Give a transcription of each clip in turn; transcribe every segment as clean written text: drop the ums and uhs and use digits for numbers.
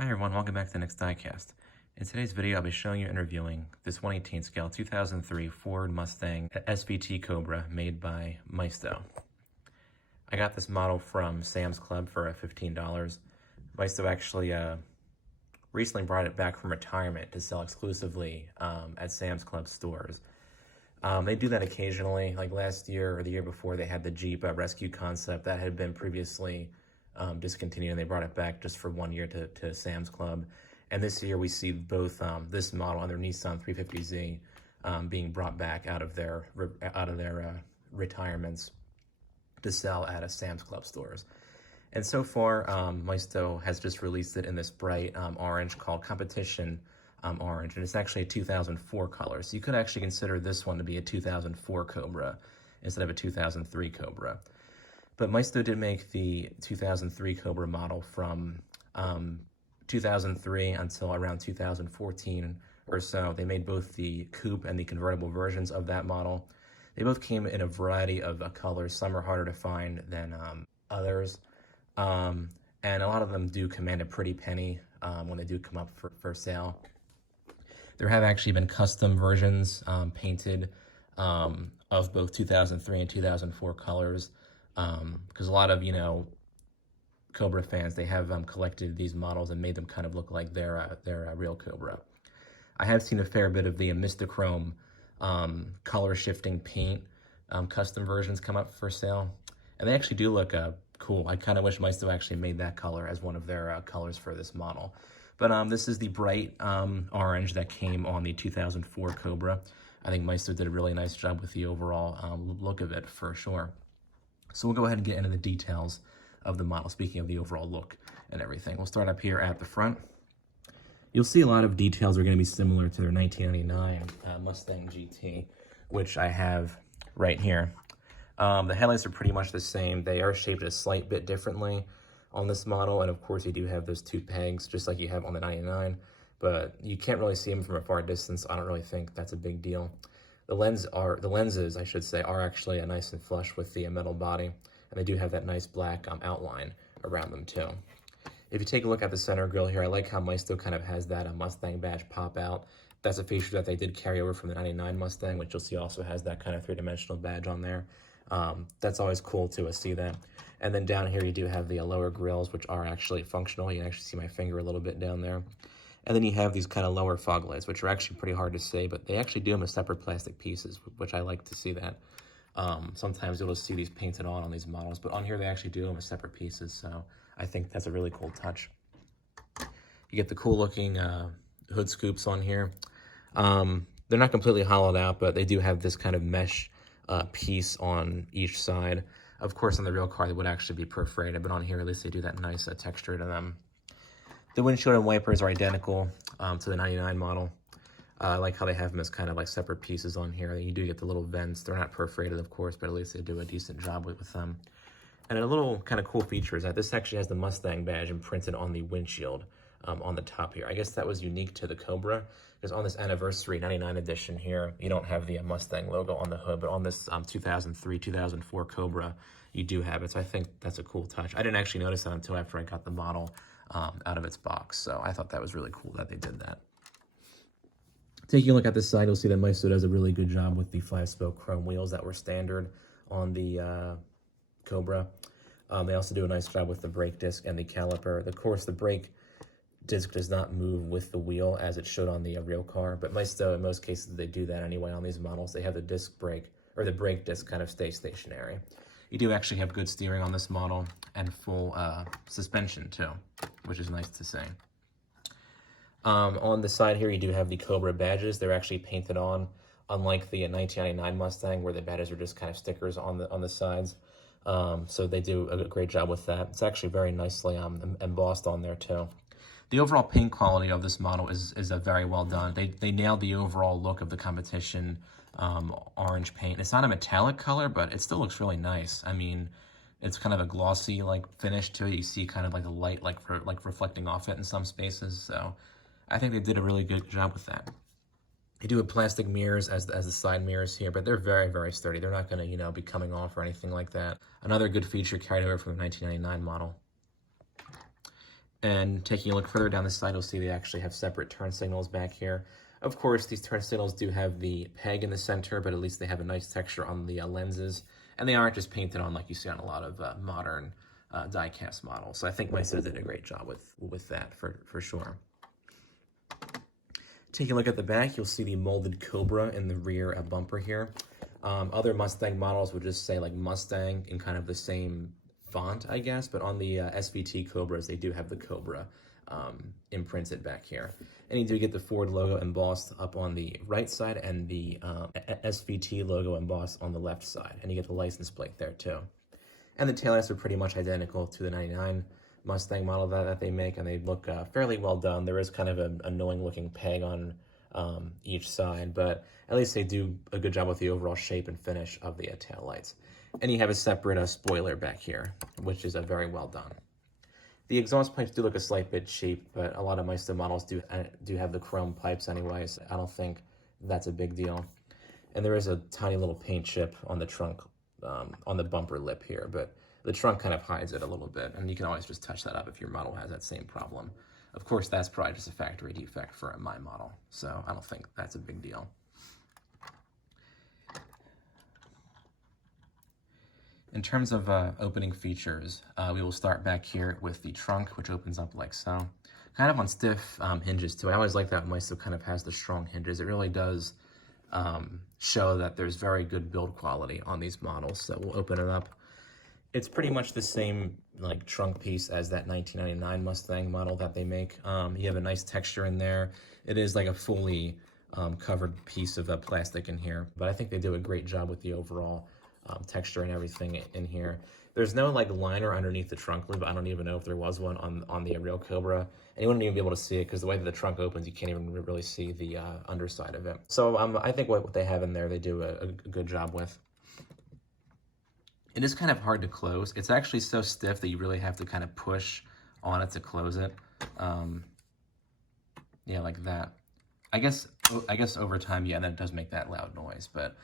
Hi everyone, welcome back to the next diecast. In today's video, I'll be showing you and reviewing this 1/18 scale 2003 Ford Mustang SVT Cobra made by Maisto. I got this model from Sam's Club for $15. Maisto actually recently brought it back from retirement to sell exclusively at Sam's Club stores. They do that occasionally, like last year or the year before they had the Jeep Rescue concept that had been previously discontinued, and they brought it back just for 1 year to Sam's Club. And this year we see both this model and their Nissan 350Z being brought back out of their retirements to sell at a Sam's Club stores. And so far, Maisto has just released it in this bright orange called Competition Orange, and it's actually a 2004 color. So you could actually consider this one to be a 2004 Cobra instead of a 2003 Cobra. But Maisto did make the 2003 Cobra model from 2003 until around 2014 or so. They made both the coupe and the convertible versions of that model. They both came in a variety of colors. Some are harder to find than others. And a lot of them do command a pretty penny when they do come up for sale. There have actually been custom versions painted of both 2003 and 2004 colors. Because a lot of, Cobra fans, they have collected these models and made them kind of look like they're real Cobra. I have seen a fair bit of the Mistachrome color shifting paint custom versions come up for sale, and they actually do look cool. I kind of wish Maisto actually made that color as one of their colors for this model. But this is the bright orange that came on the 2004 Cobra. I think Maisto did a really nice job with the overall look of it for sure. So we'll go ahead and get into the details of the model, speaking of the overall look and everything. We'll start up here at the front. You'll see a lot of details are going to be similar to their 1999 Mustang GT, which I have right here. The headlights are pretty much the same. They are shaped a slight bit differently on this model, and of course you do have those two pegs, just like you have on the 99, but you can't really see them from a far distance. I don't really think that's a big deal. The lenses, I should say, are actually nice and flush with the metal body, and they do have that nice black outline around them too. If you take a look at the center grille here, I like how Maisto kind of has that Mustang badge pop out. That's a feature that they did carry over from the 99 Mustang, which you'll see also has that kind of three-dimensional badge on there. That's always cool to see that. And then down here you do have the lower grills, which are actually functional. You can actually see my finger a little bit down there. And then you have these kind of lower fog lights, which are actually pretty hard to see, but they actually do them as separate plastic pieces, which I like to see that. Sometimes you'll just see these painted on these models, but on here they actually do them as separate pieces, so I think that's a really cool touch. You get the cool looking hood scoops on here. They're not completely hollowed out, but they do have this kind of mesh piece on each side. Of course, on the real car, they would actually be perforated, but on here, at least they do that nice texture to them. The windshield and wipers are identical to the 99 model. I like how they have them as kind of like separate pieces on here. You do get the little vents. They're not perforated, of course, but at least they do a decent job with them. And a little kind of cool feature is that this actually has the Mustang badge imprinted on the windshield on the top here. I guess that was unique to the Cobra, because on this anniversary 99 edition here, you don't have the Mustang logo on the hood, but on this 2003-2004 Cobra, you do have it. So I think that's a cool touch. I didn't actually notice that until after I got the model out of its box, so I thought that was really cool that they did that. Taking a look at this side, you'll see that Maisto does a really good job with the 5-spoke chrome wheels that were standard on the Cobra. They also do a nice job with the brake disc and the caliper. Of course, the brake disc does not move with the wheel as it should on the real car, but Maisto, in most cases, they do that anyway on these models. They have the disc brake, or the brake disc kind of stay stationary. You do actually have good steering on this model and full suspension too, which is nice to see. On the side here, you do have the Cobra badges. They're actually painted on, unlike the 1999 Mustang, where the badges are just kind of stickers on the sides. So they do a great job with that. It's actually very nicely embossed on there too. The overall paint quality of this model is very well done. They nailed the overall look of the Competition orange paint. It's not a metallic color, but it still looks really nice. I mean, it's kind of a glossy finish to it. You see kind of like the light like reflecting off it in some spaces. So I think they did a really good job with that. They do have plastic mirrors as the side mirrors here, but they're very, very sturdy. They're not going to, be coming off or anything like that. Another good feature carried over from the 1999 model. And taking a look further down the side, you'll see they actually have separate turn signals back here. Of course, these turn signals do have the peg in the center, but at least they have a nice texture on the lenses, and they aren't just painted on like you see on a lot of modern die-cast models. So I think Maisto did a great job with that for sure. Taking a look at the back, you'll see the molded Cobra in the rear bumper here. Other Mustang models would just say like Mustang in kind of the same font, I guess, but on the SVT Cobras, they do have the Cobra imprinted back here. And you do get the Ford logo embossed up on the right side and the SVT logo embossed on the left side. And you get the license plate there too. And the taillights are pretty much identical to the 99 Mustang model that they make, and they look fairly well done. There is kind of an annoying looking peg on each side, but at least they do a good job with the overall shape and finish of the taillights. And you have a separate spoiler back here, which is very well done. The exhaust pipes do look a slight bit cheap, but a lot of Maisto models do have the chrome pipes anyways. I don't think that's a big deal. And there is a tiny little paint chip on the trunk, on the bumper lip here, but the trunk kind of hides it a little bit, and you can always just touch that up if your model has that same problem. Of course, that's probably just a factory defect for my model, so I don't think that's a big deal. In terms of opening features, we will start back here with the trunk, which opens up like so. Kind of on stiff hinges too. I always like that Maisto kind of has the strong hinges. It really does show that there's very good build quality on these models. So we'll open it up. It's pretty much the same like trunk piece as that 1999 Mustang model that they make. You have a nice texture in there. It is like a fully covered piece of plastic in here, but I think they do a great job with the overall texture and everything in here. There's no like liner underneath the trunk lid, but I don't even know if there was one on the real Cobra. And you wouldn't even be able to see it because the way that the trunk opens, you can't even really see the underside of it. So I think what they have in there, they do a good job with. It is kind of hard to close. It's actually so stiff that you really have to kind of push on it to close it. Yeah, like that. I guess over time, yeah, that does make that loud noise, but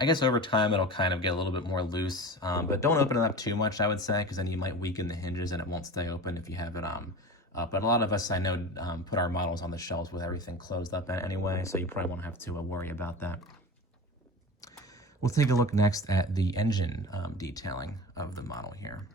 I guess over time it'll kind of get a little bit more loose. But don't open it up too much, I would say, because then you might weaken the hinges and it won't stay open if you have it up. But a lot of us, I know, put our models on the shelves with everything closed up anyway, so you probably won't have to worry about that. We'll take a look next at the engine detailing of the model here.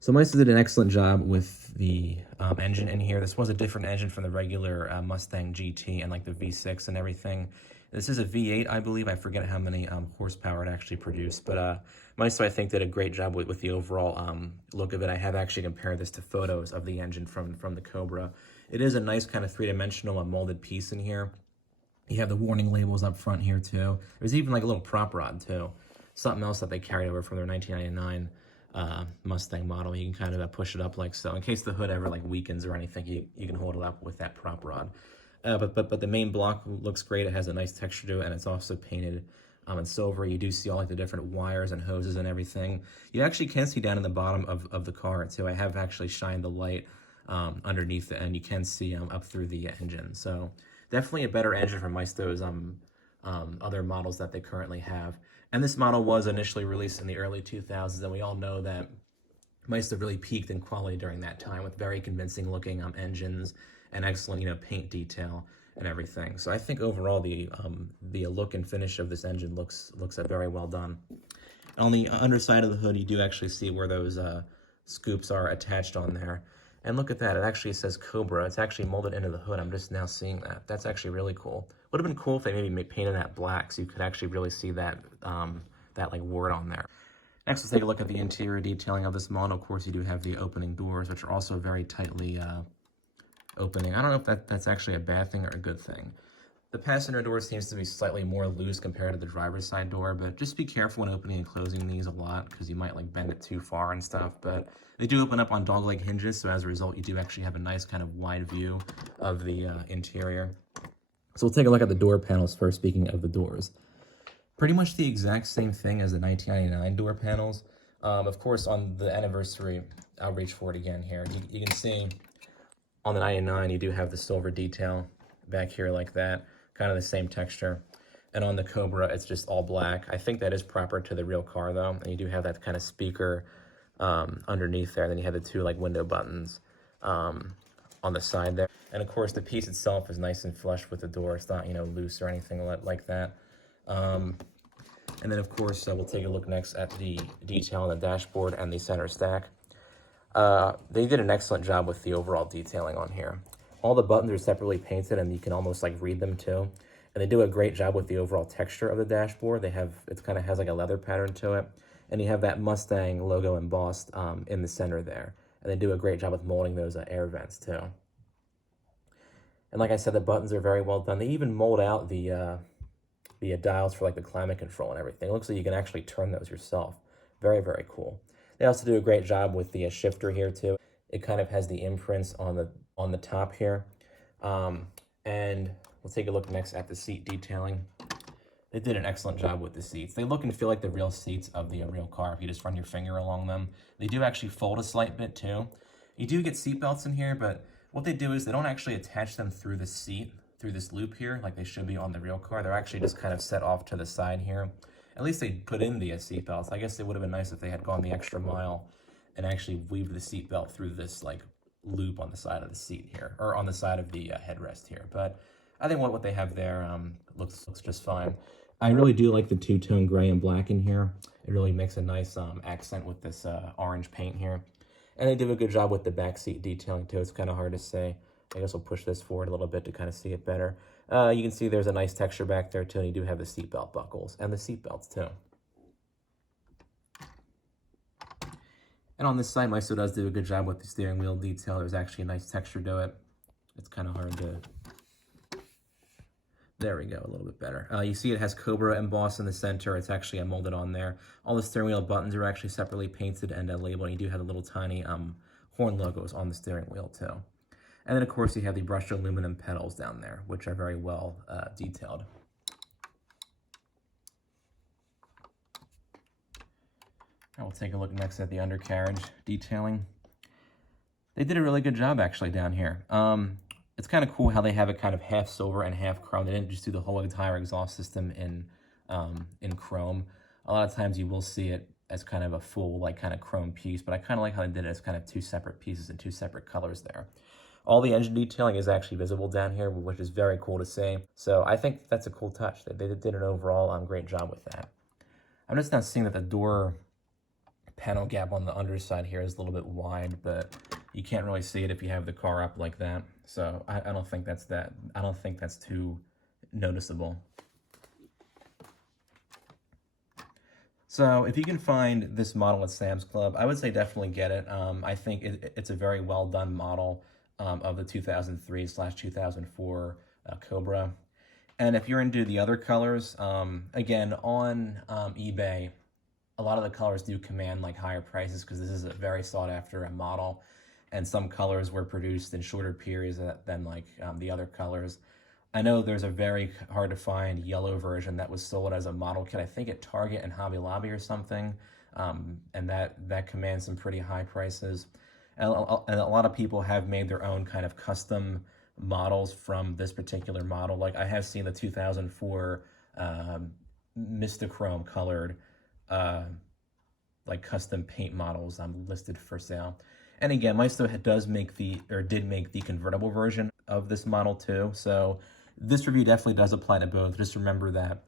So Maisto did an excellent job with the engine in here. This was a different engine from the regular Mustang GT and like the V6 and everything. This is a V8, I believe. I forget how many horsepower it actually produced, but Maisto, I think, did a great job with the overall look of it. I have actually compared this to photos of the engine from the Cobra. It is a nice kind of three-dimensional molded piece in here. You have the warning labels up front here too. There's even like a little prop rod too. Something else that they carried over from their 1999 Mustang model. You can kind of push it up like so. In case the hood ever like weakens or anything, you can hold it up with that prop rod. But the main block looks great. It has a nice texture to it, and it's also painted in silver. You do see all like the different wires and hoses and everything. You actually can see down in the bottom of the car too. I have actually shined the light underneath it, and you can see up through the engine. So definitely a better engine from Maisto's other models that they currently have. And this model was initially released in the early 2000s, and we all know that Maisto really peaked in quality during that time with very convincing looking engines and excellent, paint detail and everything. So I think overall the look and finish of this engine looks very well done. On the underside of the hood, you do actually see where those scoops are attached on there. And look at that, it actually says Cobra. It's actually molded into the hood. I'm just now seeing that. That's actually really cool. Would have been cool if they maybe painted that black so you could actually really see that, that like word on there. Next, let's take a look at the interior detailing of this model. Of course, you do have the opening doors, which are also very tightly opening. I don't know if that's actually a bad thing or a good thing. The passenger door seems to be slightly more loose compared to the driver's side door, but just be careful when opening and closing these a lot because you might like bend it too far and stuff. But they do open up on dogleg hinges, so as a result, you do actually have a nice kind of wide view of the interior. So we'll take a look at the door panels first, speaking of the doors. Pretty much the exact same thing as the 1999 door panels. Of course, on the anniversary, I'll reach for it again here. You can see on the 99, you do have the silver detail back here like that, kind of the same texture. And on the Cobra, it's just all black. I think that is proper to the real car though. And you do have that kind of speaker underneath there. And then you have the two like window buttons on the side there. And of course, the piece itself is nice and flush with the door. It's not, you know, loose or anything like that. And then of course, we'll take a look next at the detail on the dashboard and the center stack. They did an excellent job with the overall detailing on here. All the buttons are separately painted and you can almost like read them too. And they do a great job with the overall texture of the dashboard. It kind of has like a leather pattern to it. And you have that Mustang logo embossed in the center there. And they do a great job with molding those air vents too. And like I said, the buttons are very well done. They even mold out the dials for like the climate control and everything. It looks like you can actually turn those yourself. Very, very cool. They also do a great job with the shifter here too. It kind of has the imprints on the top here. And we'll take a look next at the seat detailing. They did an excellent job with the seats. They look and feel like the real seats of the real car if you just run your finger along them. They do actually fold a slight bit too. You do get seat belts in here, but what they do is they don't actually attach them through the seat, through this loop here, like they should be on the real car. They're actually just kind of set off to the side here. At least they put in the seat belts. I guess it would have been nice if they had gone the extra mile and actually weaved the seat belt through this like loop on the side of the seat here, or on the side of the headrest here. But I think what they have there looks just fine. I really do like the two-tone gray and black in here. It really makes a nice accent with this orange paint here. And they do a good job with the back seat detailing too. It's kind of hard to say. I guess we'll push this forward a little bit to kind of see it better. You can see there's a nice texture back there too, and you do have the seatbelt buckles and the seatbelts too. And on this side, Maisto does do a good job with the steering wheel detail. There's actually a nice texture to it. It's kind of hard to... There we go, a little bit better. You see it has Cobra embossed in the center. It's actually molded on there. All the steering wheel buttons are actually separately painted and labeled. And you do have the little tiny horn logos on the steering wheel too. And then of course you have the brushed aluminum pedals down there, which are very well detailed. I will take a look next at the undercarriage detailing. They did a really good job actually down here. It's kind of cool how they have it kind of half silver and half chrome. They didn't just do the whole entire exhaust system in chrome. A lot of times you will see it as kind of a full like kind of chrome piece, but I kind of like how they did it as kind of two separate pieces and two separate colors there. All the engine detailing is actually visible down here, which is very cool to see. So I think that's a cool touch. They did an overall great job with that. I'm just now seeing that the door panel gap on the underside here is a little bit wide, but you can't really see it if you have the car up like that. So I don't think that's too noticeable. So if you can find this model at Sam's Club, I would say definitely get it. I think it's a very well done model of the 2003/2004 Cobra. And if you're into the other colors, again, on eBay, a lot of the colors do command like higher prices because this is a very sought after model. And some colors were produced in shorter periods than like the other colors. I know there's a very hard to find yellow version that was sold as a model kit, I think at Target and Hobby Lobby or something. And that commands some pretty high prices. And a lot of people have made their own kind of custom models from this particular model. Like I have seen the 2004 Mistachrome colored like custom paint models listed for sale. And again, Maisto did make the convertible version of this model too. So this review definitely does apply to both. Just remember that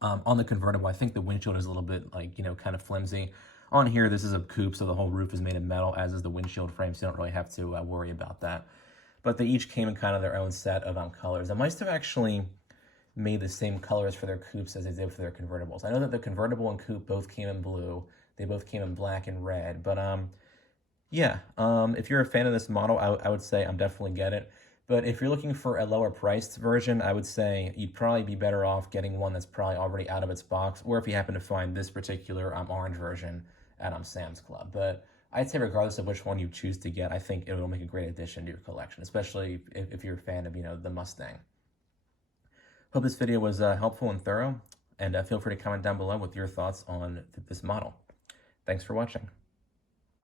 on the convertible, I think the windshield is a little bit like, you know, kind of flimsy. On here, this is a coupe, so the whole roof is made of metal, as is the windshield frame, so you don't really have to worry about that. But they each came in kind of their own set of colors. And Maisto actually made the same colors for their coupes as they did for their convertibles. I know that the convertible and coupe both came in blue. They both came in black and red. But yeah, if you're a fan of this model, I would say definitely get it. But if you're looking for a lower priced version, I would say you'd probably be better off getting one that's probably already out of its box, or if you happen to find this particular orange version at Sam's Club. But I'd say regardless of which one you choose to get, I think it will make a great addition to your collection, especially if you're a fan of, you know, the Mustang. Hope this video was helpful and thorough, and feel free to comment down below with your thoughts on this model. Thanks for watching.